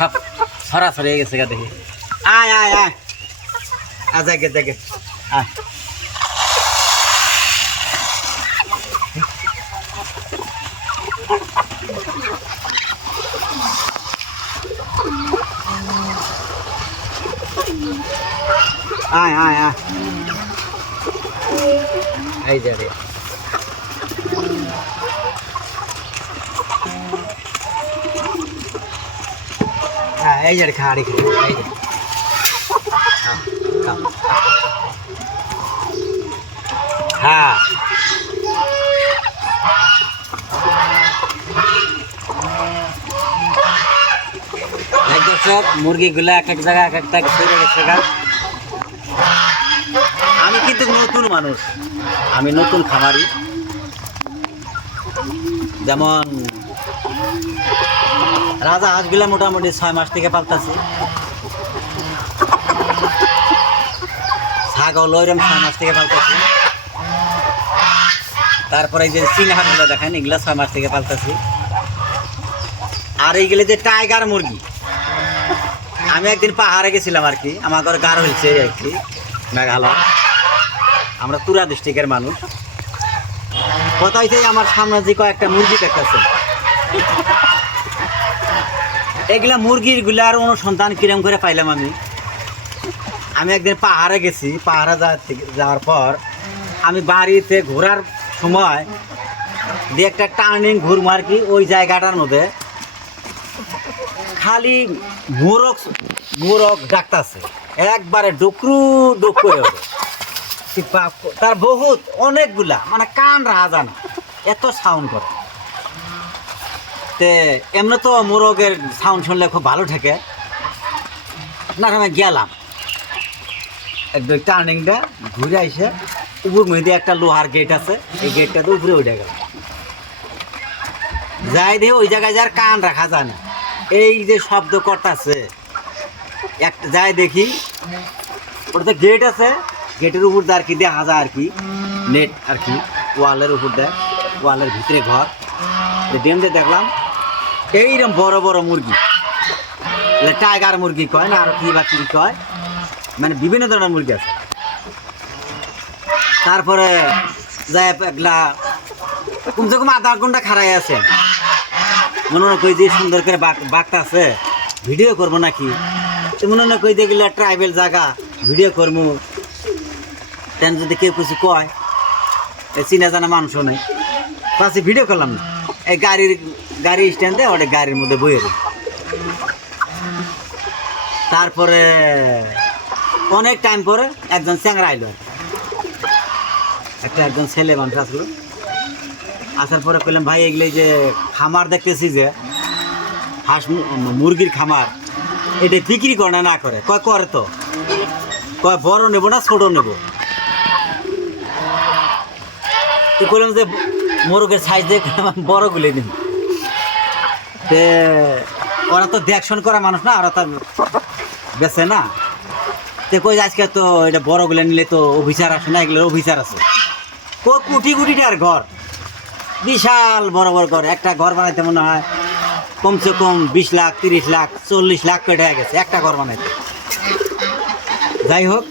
সব সরাসরি হয়ে গেছে দেখি। আয় আয় আয় দেখে দেখে আয় আয় আয় আয় এই যে রে হ্যাঁ এই যে খাড়ি এই যে হ্যাঁ মুরগিগুলো এক এক জায়গায় এক একটা ছেড়ে গেছে। আমি কিন্তু নতুন মানুষ, আমি নতুন খামারি। যেমন রাজা হাঁসগুলা মোটামুটি 6 মাস থেকে পালতাছি, ছাগল ওইরকম 6 মাস থেকে পালতাছি। তারপরে এই যে চীনা হাঁসগুলো দেখেন, এগুলা 6 মাস থেকে পালতাছি। আর এইগুলো যে টাইগার মুরগি, আমি একদিন পাহাড়ে গেছিলাম আর কি, আমার ঘর গাঢ় হয়েছে আর কি, মেঘালয়। আমরা তুরা ডিস্ট্রিক্টের মানুষ। কথা হয়েছে আমার সামনে যে কয়েকটা মুরগি দেখতেছে, এগুলা মুরগির গুলার অনুসন্ধান কিরম করে পাইলাম আমি একদিন পাহাড়ে গেছি। পাহাড়ে যাওয়ার পর আমি বাড়িতে ঘোরার সময় দিয়ে একটা টার্নিং ঘুরবো আর কি, ওই জায়গাটার মধ্যে খালি মোরগ ডাকতেছে, একবারে ডুকরু ডুক করে হবে। তার বহুত অনেকগুলা, মানে কান রাহা যায় না, এত সাউন্ড করে। তে এমনি তো মোরগের সাউন্ড শুনলে খুব ভালো ঠেকে না। আমি গেলাম একদম টার্নিংটা ঘুরে এসে উপর মধ্যে একটা লোহার গেট আছে, এই গেটটাতে উপরে উঠে গেল। যাই দিয়ে ওই জায়গায় যার কান রাখা যায় না, এই যে শব্দ করতেছে একটা, যাই দেখি ওটাতে গেট আছে, গেটের উপর দিয়ে আর কি দেখা যায় আর কি, নেট আর কি, ওয়ালের উপর দেয়, ওয়ালের ভিতরে ঘর। ডেম দিয়ে দেখলাম এইরকম বড় বড় মুরগি, টাইগার মুরগি কয় না, আর কি বা কি কয়, মানে বিভিন্ন ধরনের মুরগি আছে। তারপরে যাই একলা কমসে কম আধা ঘন্টা খাড়াই আছে, মনে হয় কই দিয়ে সুন্দর করে বাঘটা আছে ভিডিও করবো নাকি, মনে হয় কই দিয়ে গেলে ট্রাইবেল জায়গা ভিডিও করবো, তেন যদি কেউ কিছু কয়, চিনা জানা মানুষও নেই, পাশে ভিডিও করলাম না। এই গাড়ি স্ট্যান্ডে ওটা গাড়ির মধ্যে বইয়ে দিই। তারপরে অনেক টাইম পরে একজন চ্যাংরা আইলো, একজন ছেলে মানুষ আসলো। আসার পরে বললাম ভাই এগুলো যে খামার দেখতেছি যে হাঁস মুরগির খামার, এটা বিক্রি করে না করে? কয় করে তো, কয় বড় নেবো না ছোট নেবো? তো বললাম যে মোরগের সাইজ দেখে বড় গুলো নিন। ওরা তো দেখশন করা মানুষ না, ওরা তো বেছে না। তো কই আজকে তো এটা বড়গুলো নিলে তো অফিসার আসে না, এগুলোর অফিসার আছে। কোটি কোটিটার ঘর, বিশাল বড় বড় ঘর। একটা ঘর বানাইতে মনে হয় কমসে কম 20 লাখ 30 লাখ 40 লাখ করে টাকা গেছে একটা ঘর বানাইতে। যাই হোক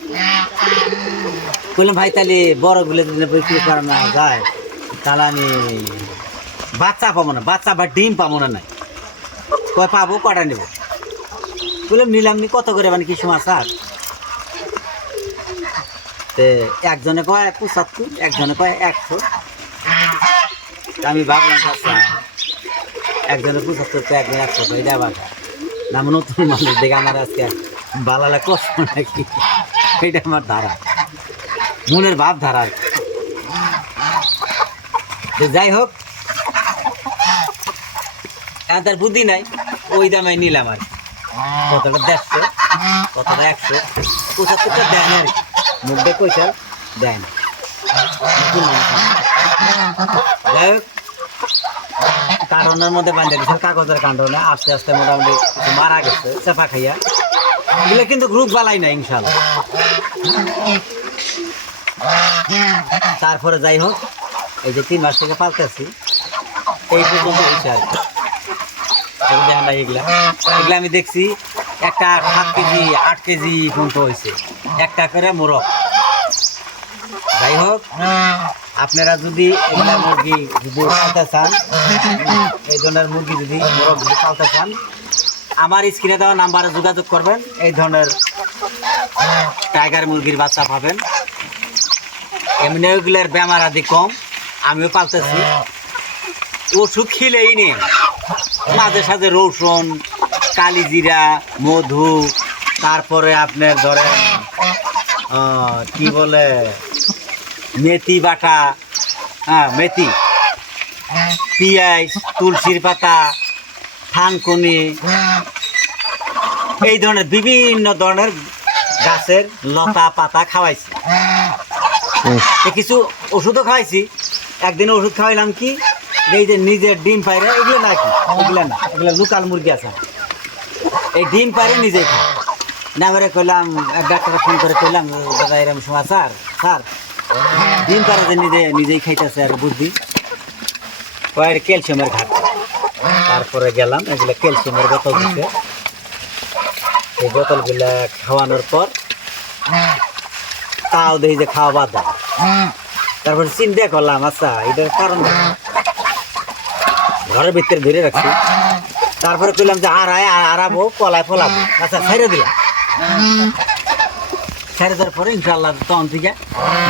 বললাম ভাই তাহলে বড়গুলো যদি বিক্রি করা না যায় তাহলে আমি বাচ্চা পাবো না, বাচ্চা বা ডিম পাবো না। নাই কয় পাবো, কটা নেবো? বললাম নিলাম নি, কত করে মানে কিছু মাছ আর? একজনে কয় 75, একজনে কয় 100। আমি ভাবলাম আচ্ছা একজনে 75 তো একজন 100, এটা বাঘা না, নতুন মানুষ দেখে আমার আজকে বালালে কষ্ট নাকি, এটা আমার ধারা, মনের ভাব ধারা। যাই হোক তার বুদ্ধি নাই, ওই দামে নিলাম আর কতটা 150, কতটা 100, 75টা দেয় না আর কি, মুখটা পয়সা দেয় না। যাই হোক কারণের মধ্যে বাঁধে দিচ্ছে, কাগজের কারণে আস্তে আস্তে মোটামুটি মারা গেছে চেপা খাইয়া। এগুলো কিন্তু গ্রুপ বালাই না ইনশাল্লাহ। তারপরে যাই হোক এই যে 3 মাস থেকে পালতেছি, এই পর্যন্ত হয়েছে আর কি। দেখেন না এগুলা এগুলা আমি দেখছি একটা 7 কেজি 8 কেজি পর্যন্ত হয়েছে একটা করে মোরগ। যাই হোক আপনারা যদি এগুলা মুরগি যদি পালতে চান, এই ধরনের মুরগি যদি মোরগ যদি পালতে চান, আমার স্ক্রিনে দেওয়া নাম্বারে যোগাযোগ করবেন। এই ধরনের টাইগার মুরগির বাচ্চা পাবেন। এমনি ওইগুলোর বেমার আদি কম, আমিও পালতেছি। ওষুধ খেলেই নেই, মাঝে সাঝে রসুন, কালিজিরা, মধু, তারপরে আপনার ধরেন কি বলে মেথি বাটা, হ্যাঁ মেথি, পেঁয়াজ, তুলসীর পাতা, থানকুনি, এই ধরনের বিভিন্ন ধরনের গাছের লতা পাতা খাওয়াইছি। কিছু ওষুধও খাওয়াইছি। একদিন ওষুধ খাওয়াইলাম কি, এই যে নিজের ডিম পাইরে, এগুলো না কি, এগুলো না, এগুলো লোকাল মুরগি আছে, এই ডিম পাইরে নিজেই খায় না। এবারে কইলাম, এক ডাক্তার ফোন করে কইলাম, দাদা এরকম সময় স্যার স্যার ডিম পাইরে যে নিজেই খাইতেছে আর বুদ্ধি কয়ের ক্যালসিয়ামের ঘাটতি। তারপরে গেলাম, এগুলো ক্যালসিয়ামের বোতল দিচ্ছে। এই বোতলগুলা খাওয়ানোর পর তাও দেখি যে খাওয়া বাদ দেয়। তারপরে চিন্তা করলাম, আচ্ছা এটার কারণ ঘরের ভিতরে ধরে রাখছি। তারপরে কইলাম যে আরাবো পলায় ফলাবো, আচ্ছা ছেড়ে দিলাম। ছেড়ে দেওয়ার পরে ইনশাল্লাহ তখন থেকে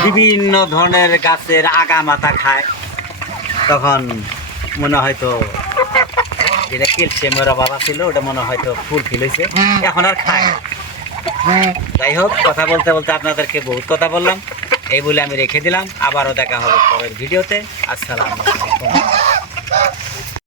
বিভিন্ন ধরনের গাছের আগা মাথা খায়। তখন মনে হয়তো যেটা ক্যালসিয়ামের অভাব ছিল ওটা মনে হয়তো ফুলফিল হয়েছে, এখন আর খায় না। যাই হোক, কথা বলতে বলতে আপনাদেরকে বহুত কথা বললাম, এই বলে আমি রেখে দিলাম। আবারও দেখা হবে পরের ভিডিওতে। আসসালামু আলাইকুম।